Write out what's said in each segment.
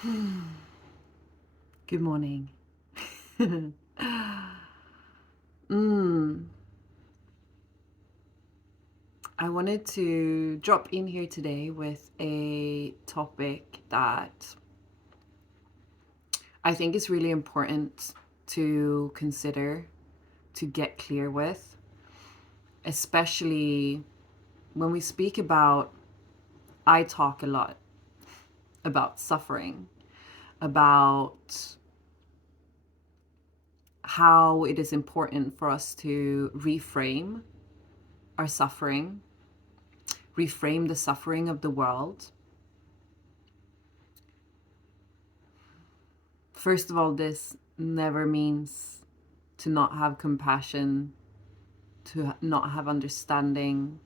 Good morning. mm, I wanted to drop in here today with a topic that I think is really important to consider, to get clear with, especially when we speak about, I talk a lot about suffering, about how it is important for us to reframe our suffering, reframe the suffering of the world. First of all, this never means to not have compassion, to not have understanding.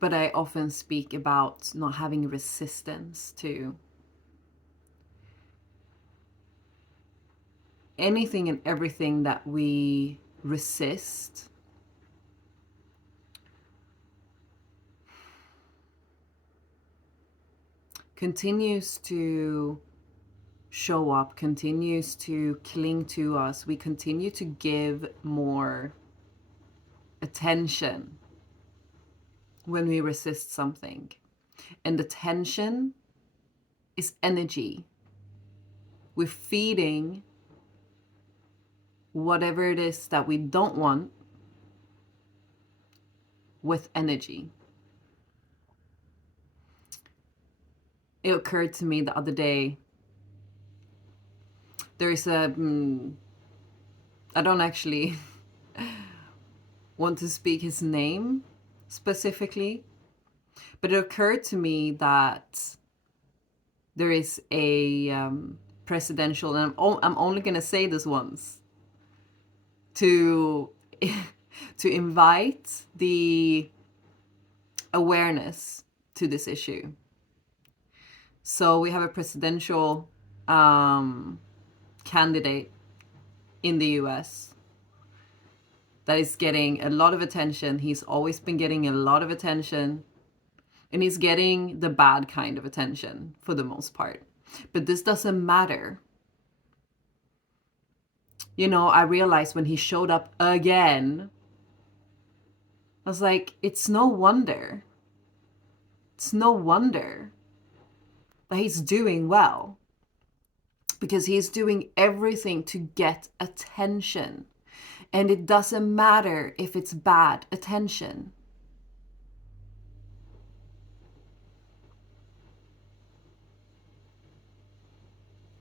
But I often speak about not having resistance to anything and everything that we resist continues to show up, continues to cling to us. We continue to give more attention when we resist something. And the tension is energy. We're feeding whatever it is that we don't want with energy. It occurred to me the other day, there is I don't actually want to speak his name specifically, but it occurred to me that there is a presidential, and I'm only going to say this once, to to invite the awareness to this issue. So we have a presidential candidate in the US that is getting a lot of attention. He's always been getting a lot of attention, and he's getting the bad kind of attention for the most part. But this doesn't matter. You know, I realized when he showed up again, I was like, it's no wonder. It's no wonder that he's doing well, because he's doing everything to get attention. And it doesn't matter if it's bad attention.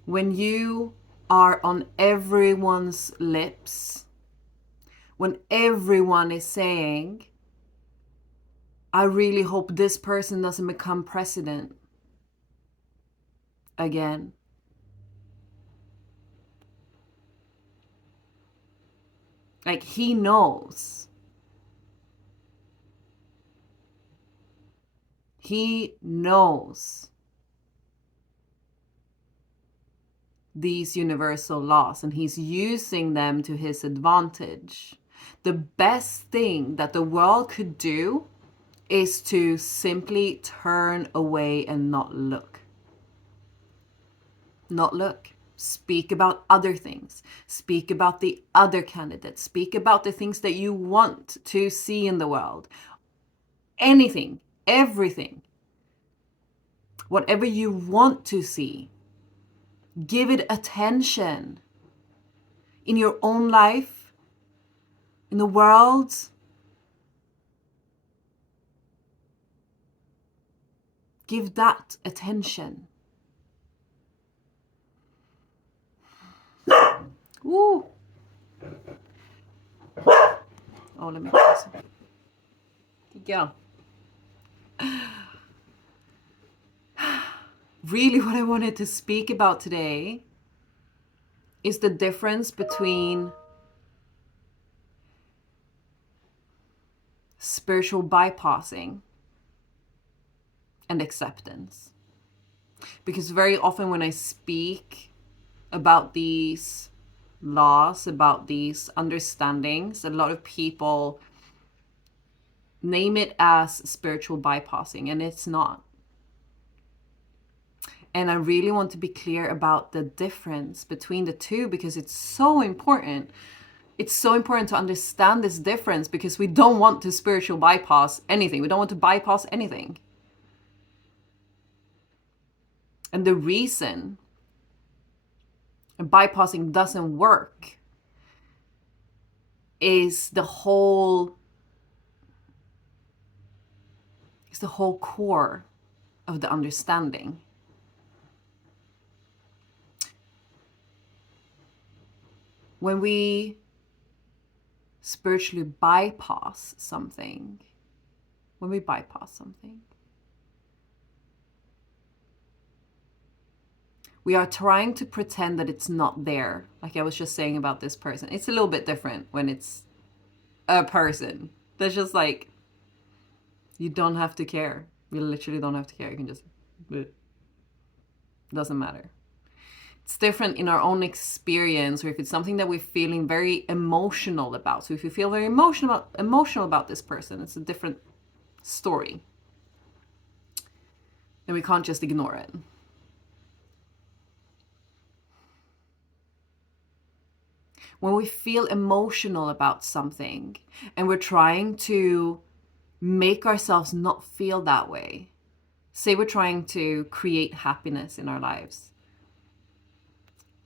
When you are on everyone's lips, when everyone is saying, I really hope this person doesn't become president again. Like, he knows. He knows these universal laws, and he's using them to his advantage. The best thing that the world could do is to simply turn away and not look. Not look. Speak about other things. Speak about the other candidates. Speak about the things that you want to see in the world. Anything, everything. Whatever you want to see. Give it attention. In your own life, in the world. Give that attention. Woo! Oh, let me pause. Yeah. Really, what I wanted to speak about today is the difference between spiritual bypassing and acceptance. Because very often when I speak about these laws, about these understandings, a lot of people name it as spiritual bypassing, and it's not. And I really want to be clear about the difference between the two, because it's so important. It's so important to understand this difference, because we don't want to spiritual bypass anything. We don't want to bypass anything. And the reason bypassing doesn't work is the whole core of the understanding. When we spiritually bypass something, we are trying to pretend that it's not there. Like I was just saying about this person. It's a little bit different when it's a person. That's just like, you don't have to care. You literally don't have to care. You can just, it doesn't matter. It's different in our own experience, or if it's something that we're feeling very emotional about. So if you feel very emotional about this person, it's a different story. And we can't just ignore it. When we feel emotional about something and we're trying to make ourselves not feel that way, say we're trying to create happiness in our lives,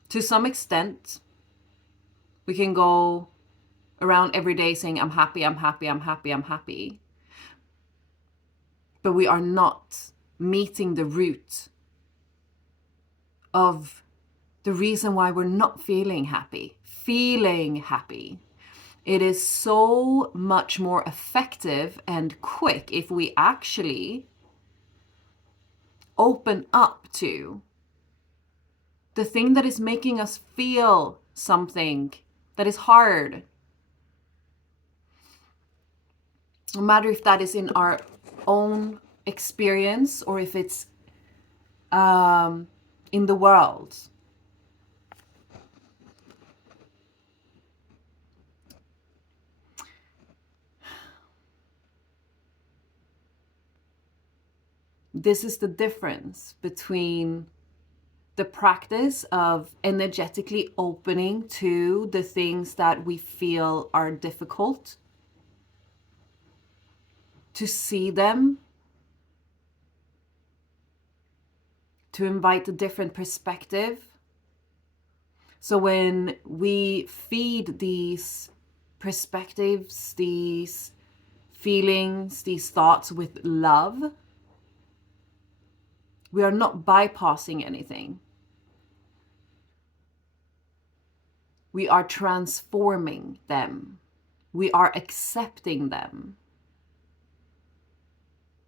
to some extent, we can go around every day saying, I'm happy, I'm happy, I'm happy, I'm happy. But we are not meeting the root of the reason why we're not feeling happy. It is so much more effective and quick if we actually open up to the thing that is making us feel something that is hard. No matter if that is in our own experience or if it's in the world. This is the difference between the practice of energetically opening to the things that we feel are difficult, to see them, to invite a different perspective. So when we feed these perspectives, these feelings, these thoughts with love, we are not bypassing anything. We are transforming them. We are accepting them.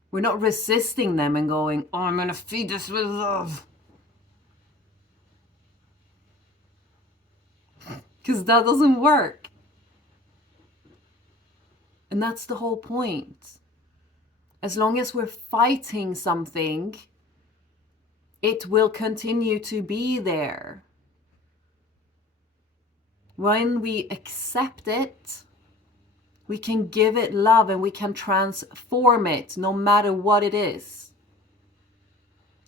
We're not resisting them and going, oh, I'm going to feed this with love. Because that doesn't work. And that's the whole point. As long as we're fighting something, it will continue to be there. When we accept it, we can give it love and we can transform it no matter what it is.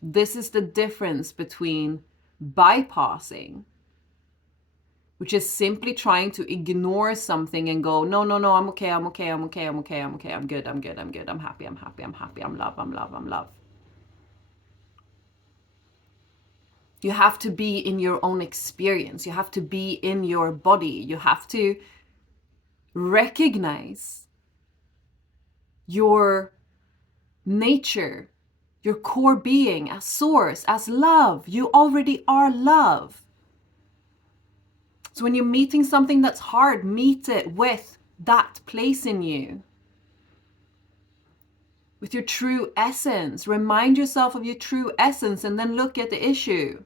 This is the difference between bypassing, which is simply trying to ignore something and go, no, I'm okay, I'm good, I'm happy, I'm love. You have to be in your own experience. You have to be in your body. You have to recognize your nature, your core being as source, as love. You already are love. So when you're meeting something that's hard, meet it with that place in you, with your true essence. Remind yourself of your true essence and then look at the issue.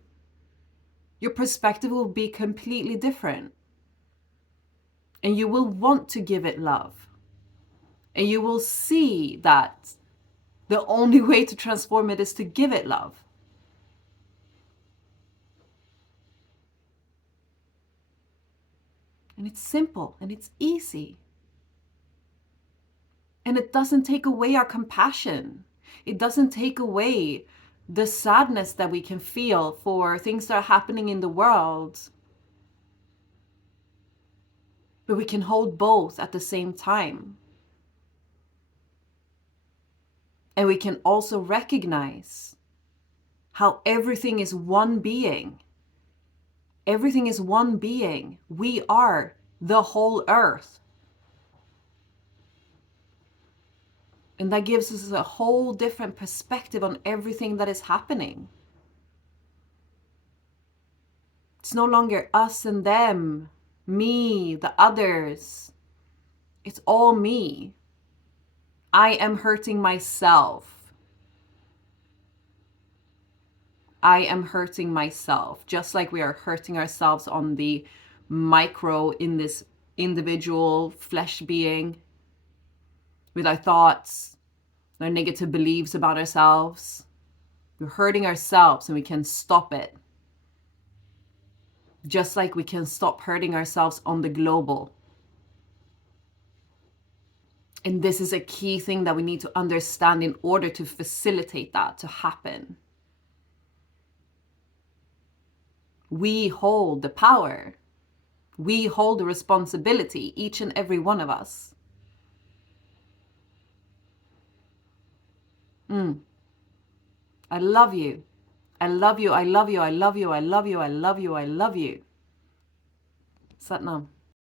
Your perspective will be completely different. And you will want to give it love. And you will see that the only way to transform it is to give it love. And it's simple and it's easy. And it doesn't take away our compassion. It doesn't take away the sadness that we can feel for things that are happening in the world. But we can hold both at the same time. And we can also recognize how everything is one being. Everything is one being. We are the whole earth. And that gives us a whole different perspective on everything that is happening. It's no longer us and them, me, the others. It's all me. I am hurting myself. I am hurting myself, just like we are hurting ourselves on the micro in this individual flesh being, with our thoughts, our negative beliefs about ourselves. We're hurting ourselves and we can stop it. Just like we can stop hurting ourselves on the global. And this is a key thing that we need to understand in order to facilitate that to happen. We hold the power. We hold the responsibility, each and every one of us. I love you. I love you. I love you. I love you. I love you. I love you. I love you. Satnam.